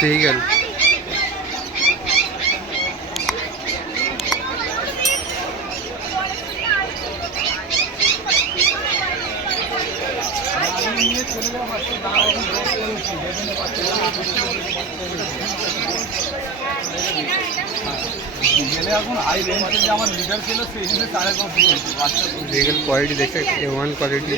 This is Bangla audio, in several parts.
বেগেল বেগেল কোয়ালিটি দেখে A1 কোয়ালিটি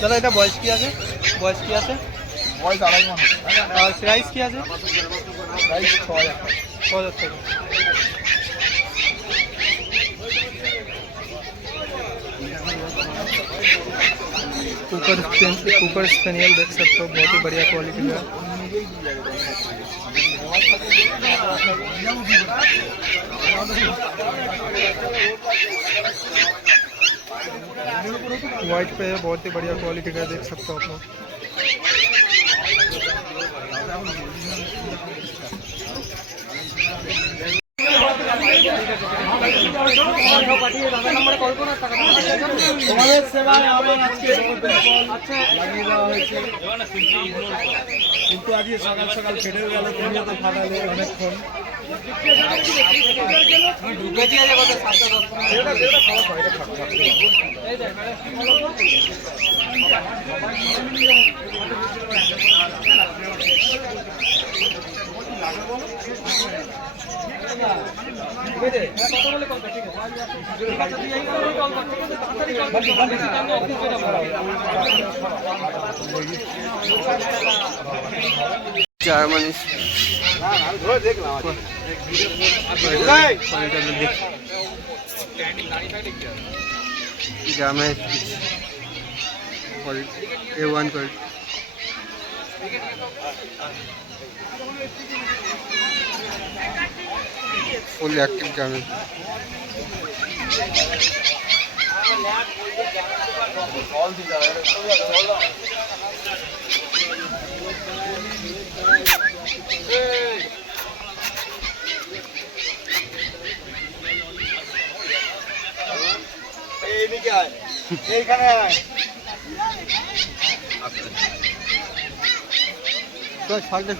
দাদা এটা বয়স কি আছে? বয়স 2.5 মাস। আর প্রাইস কি আছে? প্রাইস 6,000 টাকা। कुकर स्पेनियल देख सकते हो, बहुत ही बढ़िया क्वालिटी का। वाइट पे है, बहुत ही बढ़िया क्वालिटी का, देख सकते हो आप लोग। তোমাদের সেবায় আমার আজকে লাগিয়ে দেওয়া হয়েছে, কিন্তু আজকে সকাল সকাল ফেটে গেল, তুমিও তো ফাটালে অনেকক্ষণ। Germany A1 quality full active Germany. এইখানে ছাড়লে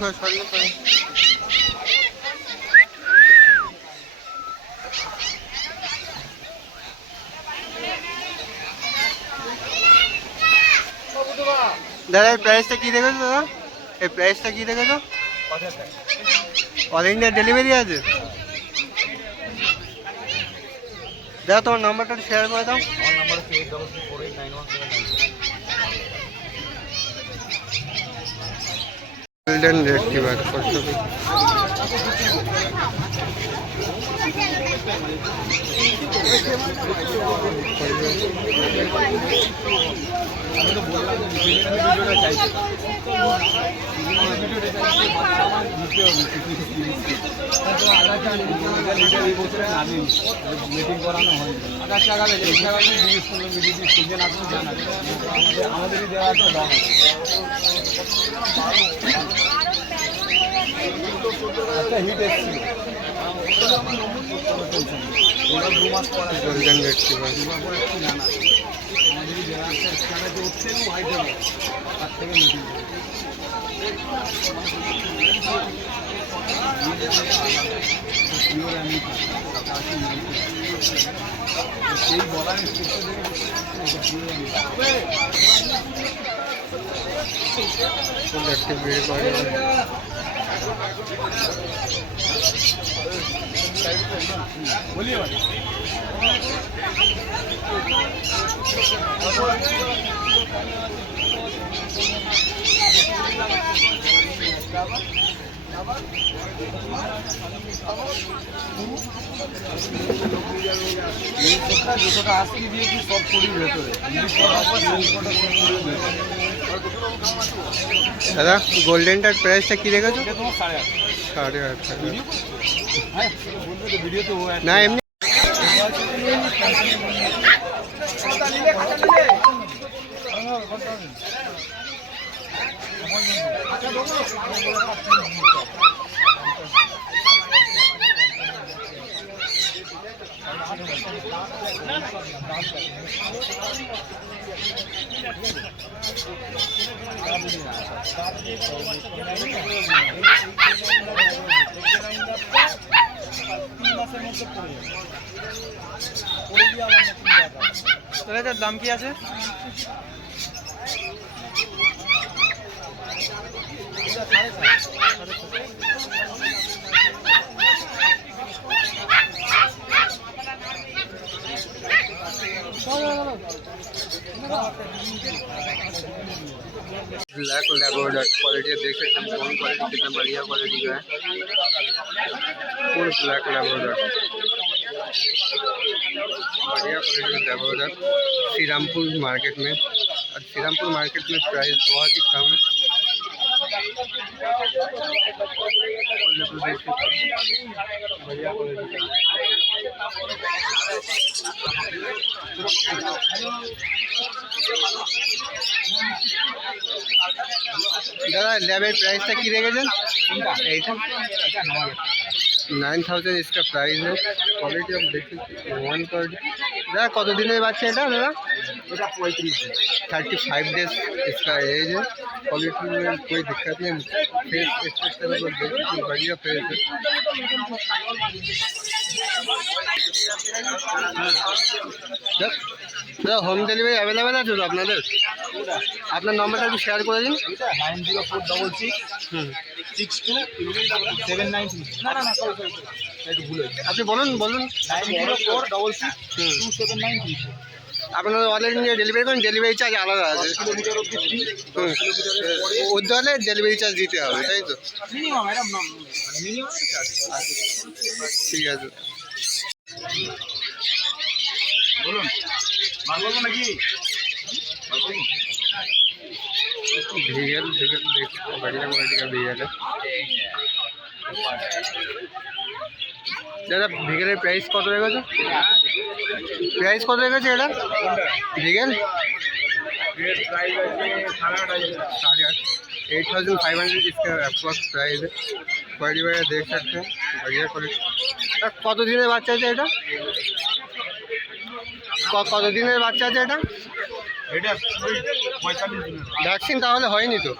দাদা এই প্রাইসটা কি দেখেছো? দাদা এই প্রাইসটা কি দেখেছো? অল ইন্ডিয়া ডেলিভারি আছে? দাদা তোমার নাম্বারটা শেয়ার করে দাও। আমার নাম্বার হচ্ছে 83489179। গোল্ডেন রেক্টিভার কষ্ট মিটিং করানো হয় আকাশ লাগাবে জিজ্ঞেস করলাম সিজন আসুন জানা আমাদেরই দেওয়া একটা দাম একটা হিট এসেছিল ওরা 2 মাস পরে গোল্ডেন রেক্টিভার জানা আমাদেরই দেওয়া একটা খেলাতে উঠছে হোয়াইট হবে তার থেকে মিটিং সেই বলার বলিয়ে দুটোটা আজকে দিয়েছি সব কুড়ির ভেতরে। দাদা গোল্ডেনটার প্রাইসটা কি রেখেছো? তোমার 8.5। 8.5 টাকা। হ্যাঁ বলবো তো ভিডিও তো না এমনি তাহলে এটার দাম কি আছে? ब्लैक लेबोर्डर क्वालिटी देख सकते हैं कौन क्वालिटी कितना बढ़िया क्वालिटी का है। फुल ब्लैक लेबोर्डर बढ़िया क्वालिटी का लेबोर्डर श्रीरामपुर मार्केट में। और श्रीरामपुर मार्केट में प्राइस बहुत ही कम है। बढ़िया क्वालिटी दादा लैबेर प्राइसটা কি রেখেছেন? এইটা 9000 इसका प्राइस है। क्वालिटी आप देख सकते हैं वन क्वालिटी। दादा कत दिনের বাচ্চা এটা दादा? এটা 35 দিন। 35 डेज इसका एज है। क्वालिटी में कोई दिक्कत नहीं। फेस स्ट्रक्चर पर देख सकते हैं बढ़िया फेस है। দাদা হোম ডেলিভারি অ্যাভেলেবেল আছে তো আপনাদের? আপনার নম্বরটা একটু শেয়ার করে দিন। 90466 6279। না না না সরি একটু ভুল হয়েছে। আপনি বলুন 90466 279। আপনারা অল ইন্ডিয়া ডেলিভারি করেন, ডেলিভারি চার্জ আলাদা আছে। কিলোমিটার অবধি ফ্রি। হুম ওদের হলে ডেলিভারি চার্জ দিতে হবে তাই তো? Minimum madam minimum charge. ঠিক আছে বলুন মাল বলবো নাকি? भीगल भीगल देख बढ़िया क्वालिटी का भीगल है। दादा ভিগেলের প্রাইস কত রেখেছো? প্রাইস কত রেখেছো এটা ভিগেল? প্রাইস আছে 8,500। 8,500 इसका अप्रॉक्स प्राइस है। क्वालिटी वगैरह देख सकते हैं बढ़िया क्वालिटी। কত দিনের বাচ্চা আছে এটা? কত দিনের বাচ্চা আছে এটা? এটা 45 দিনের। ভ্যাকসিন তাহলে হয়নি তো?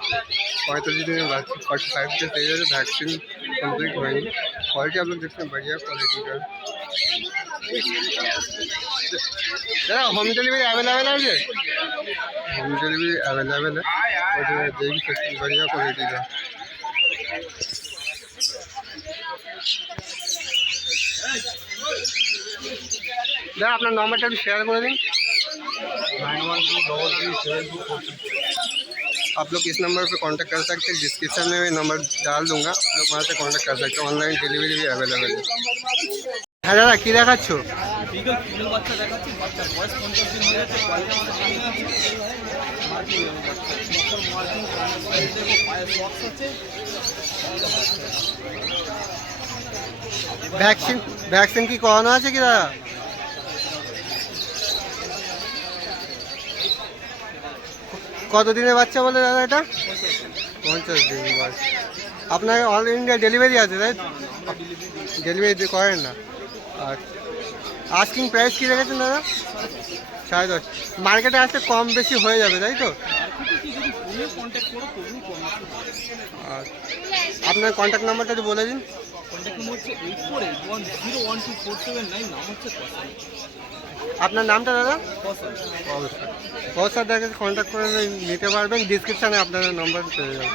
45 দিনের বাচ্চা 45 डेज एज है। वैक्सीन कंप्लीट হয়নি। क्वालिटी आप लोग देखते हैं बढ़िया क्वालिटी का। दादा होम डिलीवरी अवेलेबल है? होम डिलीवरी अवेलेबल है और देख सकते हैं बढ़िया क्वालिटी का। दादा আপনার নম্বরটা একটু শেয়ার করে দিন। 91233724। आप लोग इस नंबर पे कांटेक्ट कर सकते हैं। डिस्क्रिप्शन में मैं नंबर डाल दूंगा, आप लोग वहाँ से कांटेक्ट कर सकते हैं। ऑनलाइन डिलीवरी भी अवेलेबल है। হ্যাঁ দাদা কী দেখাচ্ছ? বিগল ফিমেল বাচ্চা দেখাচ্ছি। বাচ্চার বয়স 50 দিন হয়ে যাচ্ছে। কোয়ালিটি আমাদের সামনে আছে। মার্কিং বাচ্চা মকর মার্কিং দেখো পায়ে সক্স আছে। ভ্যাকসিন কি করানো আছে কি দাদা? কত দিনের বাচ্চা বলে দাদা এটা? 50 দিন বয়স। আপনার অল ইন্ডিয়া ডেলিভারি আছে তাই? ডেলিভারি করেন না? আর আস্কিং প্রাইস কী রেখেছেন দাদা? 10.5। মার্কেটে আসতে কম বেশি হয়ে যাবে তাই তো? আর আপনার কন্ট্যাক্ট নাম্বারটা একটু বলে দিন। কন্ট্যাক্ট নম্বর হচ্ছে 8481012479। নাম হচ্ছে কসাল। আপনার নামটা দাদা? কসাল। অবশ্যই অবশ্যই কন্ট্যাক্ট করে নিতে পারবেন। ডিসক্রিপশানে আপনার নম্বর পেয়ে যাবেন।